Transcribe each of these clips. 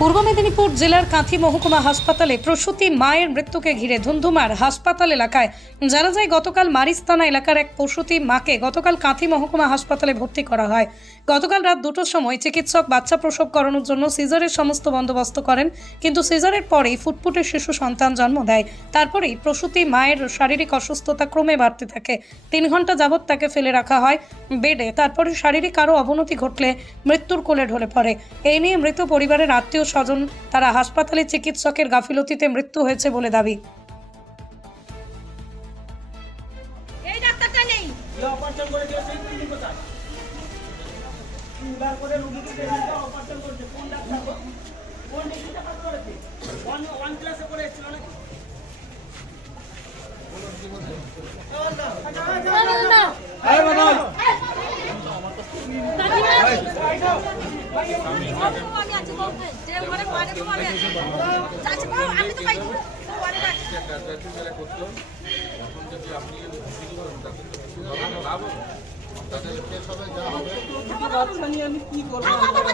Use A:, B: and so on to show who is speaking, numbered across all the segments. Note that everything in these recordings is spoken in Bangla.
A: পূর্ব মেদিনীপুর জেলার কাঁথি মহকুমা হাসপাতালে প্রসূতি মায়ের মৃত্যুকে ঘিরে ধুন্ধুমার হাসপাতাল এলাকায় জানা যায়, গতকাল মারিস্তানা এলাকার এক প্রসূতি মাকে গতকাল কাঁথি মহকুমা হাসপাতালে ভর্তি করা হয়। গতকাল রাত দুটোর সময় চিকিৎসক বাচ্চা প্রসব করানোর জন্য সিজারের সমস্ত বন্দোবস্ত করেন কিন্তু সিজারের পরেই ফুটফুটে শিশু সন্তান জন্ম দেয়। তারপরেই প্রসূতি মায়ের শারীরিক অসুস্থতা ক্রমে বাড়তে থাকে। তিন ঘণ্টা যাবৎ তাকে ফেলে রাখা হয় বেডে তারপরে শারীরিক আরও অবনতি ঘটলে মৃত্যুর কোলে ঢলে পড়ে। এই নিয়ে মৃত পরিবারের আত্মীয় স্বজন তারা হাসপাতালে চিকিৎসকের গাফিলতিতে মৃত্যু হয়েছে বলে দাবি।
B: এই ডাক্তারটা নেই।
C: তিনবার করে রুগীকে পেশেন্টটা অপারেশন করছে। কোন ডাক্তার কোন ডিগ্রিটা পাস করেছে? ওয়ান ওয়ান ক্লাসে করে এসেছিল নাকি
B: আমি আছি বলতে যে ঘরে ঘরে তো আমি আছি চাচি বাবু আমি তো পাইনি ঘরে আছি
C: বাচ্চা নিয়ে আমি কি করব
B: দাও বাবা বাচ্চা কি করব দাঁড়াও বাবা বাচ্চা কি করব দাঁড়াও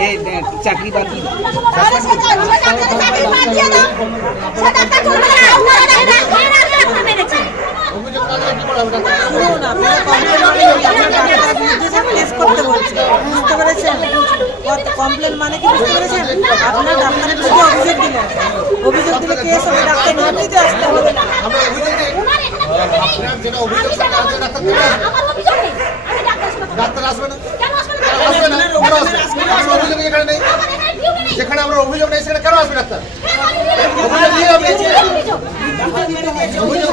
D: এই
E: চাকরি
B: না
D: না
F: বলছি বুঝতে পেরেছেন কমপ্লেন মানে কি বুঝতে পেরেছেন আপনার ডাক্তারের বিরুদ্ধে অভিযোগ দিলেন অভিযোগ দিলে কেস হবে ডাক্তার নর্মিতে আসতে হবে
D: ডাক্তার দেবে।
B: আমার অভিযোগ নেই আমি ডাক্তারের সাথে কথা
D: ডাক্তার আসবে না
B: কেন আসবে না
D: আসবে না কেন আসবে? আমরা অভিযোগ এখানে নেই। যেখানে আমরা অভিযোগ নেই সেখানে কেন আসবে ডাক্তার?
B: অভিযোগ
D: নিয়ে আপনি
B: অভিযোগ
D: অভিযোগ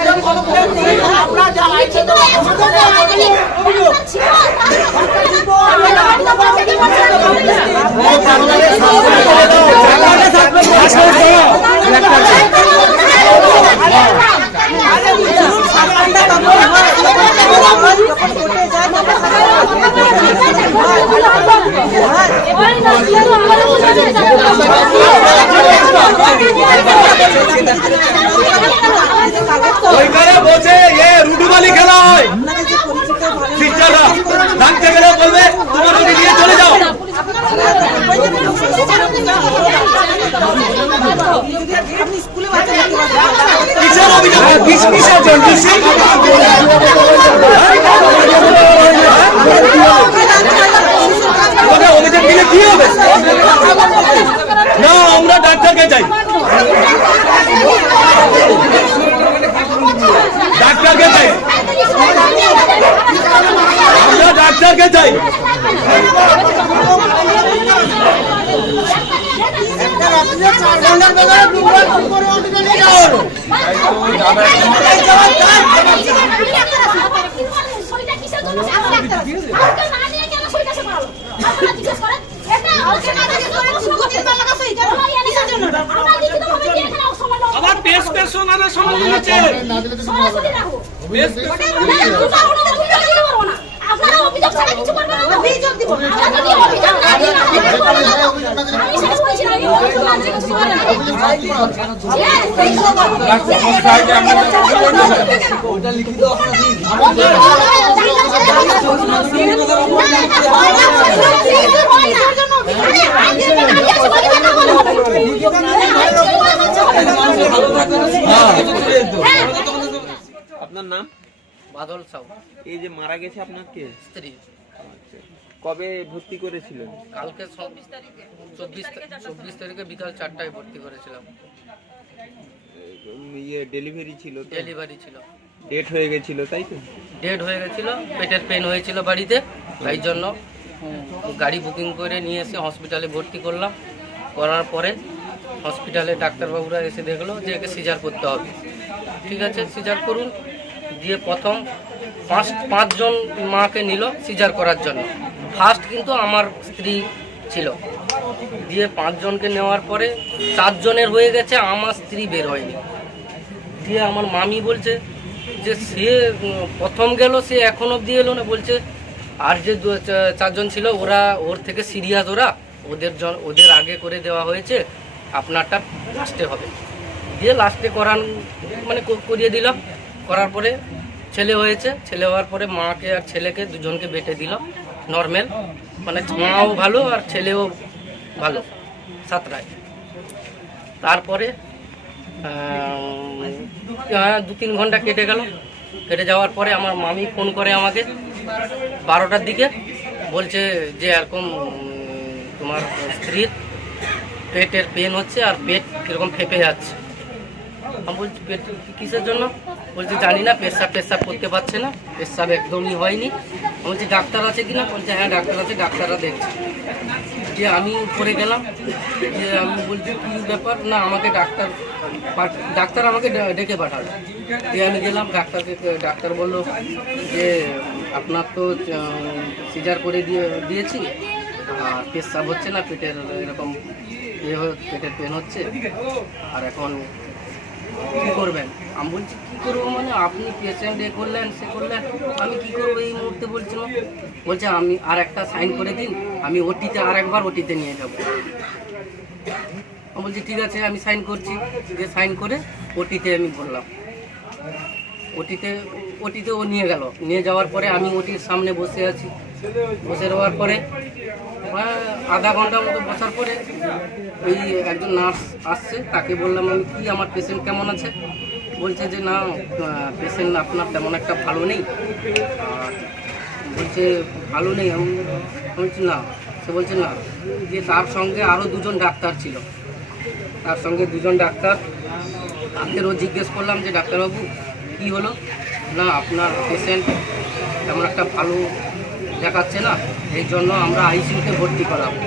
B: আপনার যা আইছে তো অভিযোগ নেই ডাক্তার ছিল
F: সামানটা তখন হয় যখন কোর্টে যায় তখন
G: ওইখানে এ, রুডুবালি খেলা হয়
F: ভালো
G: ডাকতে গেলে বলবে, তোমার নিয়ে চলে যাও। কিসের অভিযোগ? কিসের জন্য কিসের তোমাকে অভিযোগ দিলে কি হবে না আমরা ডাক্তারকে চাই ডাক্তারকে চাই আমরা ডাক্তারকে চাই
C: আবার পেশ পেশনারের সম্মুখীন হচ্ছে।
D: না দিলে তো কিছু হবে না।
C: পেশ
B: আপনারা অভিযোগ ছাড়া কিছু করবেন না অভিযোগ দিব আমরা যদি অভিযোগ না দিই না
D: অভিযোগ না দিলে অভিযোগ না দিলে
B: আমি শেষ না, আমি অভিযোগ না কিছু
E: আপনার নাম
H: বাদল সাউ।
E: এই যে মারা গেছে আপনার কে?
H: স্ত্রী।
E: কবে ভর্তি করেছিলেন?
H: কালকে চব্বিশ চব্বিশ তারিখে বিকাল চারটায় ভর্তি করেছিলাম।
E: ইয়ে ডেলিভারি ছিল
H: ডেলিভারি ছিল।
E: ডেট হয়ে গেছিল তাই তো?
H: ডেট হয়ে গেছিল পেটের পেন হয়েছিল বাড়িতে তাই জন্য গাড়ি বুকিং করে নিয়ে এসে হসপিটালে ভর্তি করলাম। করার পরে হসপিটালে ডাক্তারবাবুরা এসে দেখল যে একে সিজার করতে হবে। ঠিক আছে সিজার করুন। দিয়ে প্রথম পাঁচ, পাঁচজন মাকে নিল সিজার করার জন্য। ফার্স্ট কিন্তু আমার স্ত্রী ছিল। দিয়ে পাঁচজনকে নেওয়ার পরে চারজনের হয়ে গেছে, আমার স্ত্রী বের হয়নি। দিয়ে আমার মামি বলছে যে সে, প্রথম গেল, সে এখন অবধি এলো না। বলছে, আর যে চারজন ছিল, ওরা ওর থেকে সিরিয়াস ওরা, ওদের জন- ওদের আগে করে দেওয়া হয়েছে, আপনারটা লাস্টে হবে। দিয়ে লাস্টে করান মানে করিয়ে দিলাম। করার পরে ছেলে হয়েছে। ছেলে হওয়ার পরে মাকে আর ছেলেকে দুজনকে বেটে দিল। নর্মাল মানে মাও ভালো আর ছেলেও ভালো। সাতটায়। তারপরে দু তিন ঘণ্টা কেটে গেল। কেটে যাওয়ার পরে আমার মামি ফোন করে আমাকে বারোটার দিকে। বলছে যে, এরকম তোমার স্ত্রীর পেটের পেন হচ্ছে আর পেট কীরকম ফেঁপে যাচ্ছে। আমি বলছি কিসের জন্য? বলছি, জানি না, পেশাব পেশাব করতে পারছে না, পেশাব একদমই হয়নি। আমি বলছি, ডাক্তার আছে কি না? বলছে হ্যাঁ ডাক্তার আছে, ডাক্তাররা দেখছে। যে আমি উপরে গেলাম, যে আমি বলছি, কী ব্যাপার? না, আমাকে ডাক্তার ডাক্তার আমাকে ডেকে পাঠালো। দিয়ে আমি গেলাম ডাক্তারকে ডাক্তার বলল যে, আপনার তো সিজার করে দিয়ে, দিয়েছি, আর পেশাব হচ্ছে না, পেটের এরকম ইয়ে পেটের পেন হচ্ছে, আর এখন কি করবেন? আমি বলছি, কি করব মানে? আপনি পেশেন্ট এ করলেন, সে করলেন। আমি কি করব এই মুহূর্তে? বলছিলাম বলছে, আমি আর একটা সাইন করে দিন, আমি ওটিতে আর একবার ওটিতে নিয়ে যাব। আমি বলছি, ঠিক আছে, আমি সাইন করছি। দিয়ে সাইন করে ওটিতে আমি বললাম। ওটিতে ওটিতে ও নিয়ে গেল। নিয়ে যাওয়ার পরে আমি ওটির সামনে বসে আছি। বসে রওয়ার পরে আধা ঘণ্টার মতো বসার পরে ওই একজন নার্স আসছে, তাকে বললাম আমি, কি আমার পেশেন্ট কেমন আছে? বলছে যে, না পেশেন্ট আপনার তেমন একটা ভালো নেই। বলছে, ভালো নেই? আমি বলছি, না। সে বলছে, না। যে তার সঙ্গে আরও দুজন ডাক্তার ছিল। তার সঙ্গে দুজন ডাক্তার। তাদেরও জিজ্ঞেস করলাম যে, ডাক্তারবাবু, কী হলো? না আপনার পেশেন্ট তেমন একটা ভালো দেখাচ্ছে না, এই জন্য আমরা আইসিউতে ভর্তি করাবো।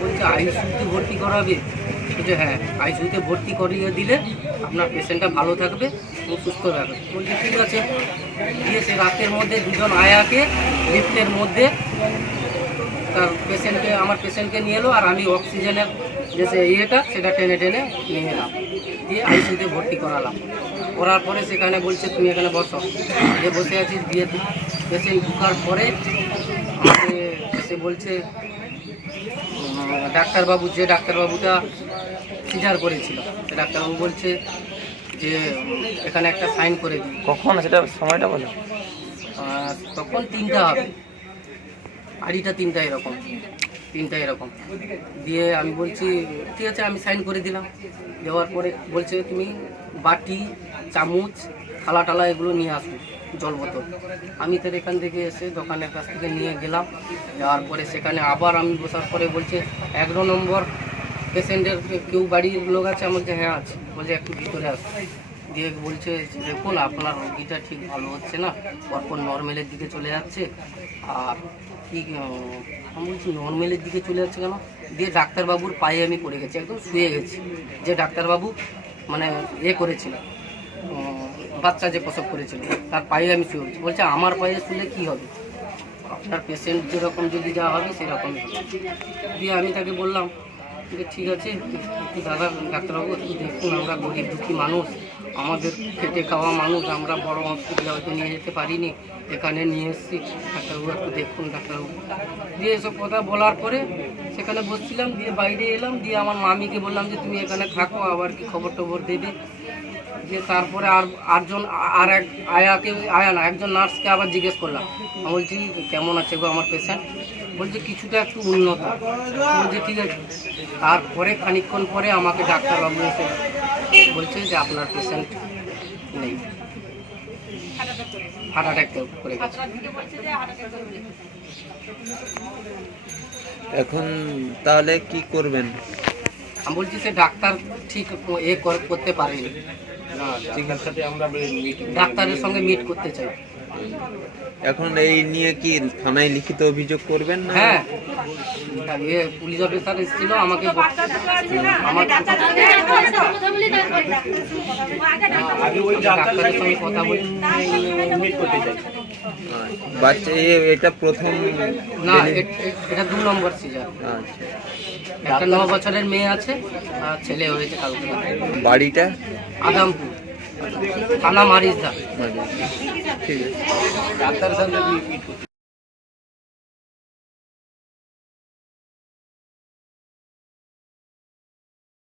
H: বলছে, আইসিউতে ভর্তি করাবে? বলছে হ্যাঁ আইসিউতে ভর্তি করিয়ে দিলে আপনার পেশেন্টটা ভালো থাকবে ও সুস্থ থাকবে। বলছে, ঠিক আছে। দিয়ে সে রাতের মধ্যে দুজন আয়াকে লিফটের মধ্যে তার পেশেন্টকে, আমার পেশেন্টকে নিয়ে এলো আর আমি অক্সিজেনের যে সে ইয়েটা, সেটা টেনে টেনে নিয়ে এলাম। দিয়ে আইসিউতে ভর্তি করালাম। করার পরে সেখানে বলছে, তুমি এখানে বসো। দিয়ে বসে আছি, দিয়ে পেশেন্ট ঢুকার পরে আমাকে সে বলছে ডাক্তারবাবু যে ডাক্তারবাবুটা সিজার করেছিল সে ডাক্তারবাবু বলছে যে এখানে একটা সাইন করে দিই
G: কখন? সেটা সময়টা বলো।
H: তখন তিনটা হবে। আড়িটা তিনটা এরকম। তিনটা এরকম। দিয়ে আমি বলছি ঠিক আছে আমি সাইন করে দিলাম। দেওয়ার পরে বলছে তুমি বাটি চামচ থালা টালা এগুলো নিয়ে আসো জল বোতল। আমি তো এখান থেকে এসে দোকানের কাছ থেকে নিয়ে গেলাম। যাওয়ার পরে সেখানে আবার আমি বসার পরে বলছে এগারো নম্বর পেশেন্টের কেউ বাড়ির লোক আছে? যে হ্যাঁ আছে। বলছে একটু ভিতরে আসো। দিয়ে বলছে দেখুন আপনার রোগীটা ঠিক ভালো হচ্ছে না। পরপর নর্মেলের দিকে চলে যাচ্ছে। আর কি আমি বলছি নর্মেলের দিকে চলে যাচ্ছে কেন? দিয়ে ডাক্তারবাবুর পায়ে আমি পড়ে গেছি একদম শুয়ে গেছি। যে ডাক্তারবাবু মানে এ করেছিল উম, বাচ্চা যে প্রসব করেছিল, তার পায়ে আমি গেছি বলছে, আমার পায়ে শুলে কি হবে? আপনার পেশেন্ট যেরকম যদি যা হবে সেরকম দিয়ে আমি তাকে বললাম, যে ঠিক আছে দাদা, ডাক্তারবাবু দেখুন, আমরা গরিব দুঃখী মানুষ, আমাদের খেটে খাওয়া মানুষ, আমরা বড় হসপিটালে হয়তো নিয়ে যেতে পারিনি, এখানে নিয়ে এসেছি, ডাক্তারবাবু একটু দেখুন, ডাক্তারবাবু। দিয়ে এসব কথা বলার পরে সেখানে বসছিলাম, দিয়ে বাইরে এলাম, দিয়ে আমার মামিকে বললাম যে, তুমি এখানে থাকো, আবার কি খবর টবর দেবে? দিয়ে তারপরে আর আটজন আর এক আয়াকে আয়া না একজন নার্সকে আবার জিজ্ঞেস করলাম। আমি বলছি কেমন আছে গো আমার পেশেন্ট বলছে কিছুটা একটু উন্নত। বলছে ঠিক আছে। তারপরে খানিকক্ষণ পরে আমাকে ডাক্তারবাবু এসে বলছে যে আপনার পেশেন্ট নেই। হার্ট অ্যাটাক করে গেছে।
G: এখন তাহলে কি করবেন?
H: আমি বলছি সে ডাক্তার ঠিক এ কর- করতে পারেনি। ডাক্তারের সঙ্গে মিট করতে চাই।
G: এখন এই নিয়ে কি থানায় লিখিত অভিযোগ করবেন না?
H: হ্যাঁ। এ পুলিশ অফিসার এসেছিল আমাকে বল- আমাকে ডাক্তারের সঙ্গে কথা বলি
E: বাচ্চা এ- এটা প্রথম
H: না এটা দু নম্বর সিজার
E: আচ্ছা।
H: একটা ন বছরের মেয়ে আছে আর ছেলে হয়েছে কালকে।
E: বাড়িটা?
H: আদামপুর। থানা মারিজদা
E: ঠিক আছে।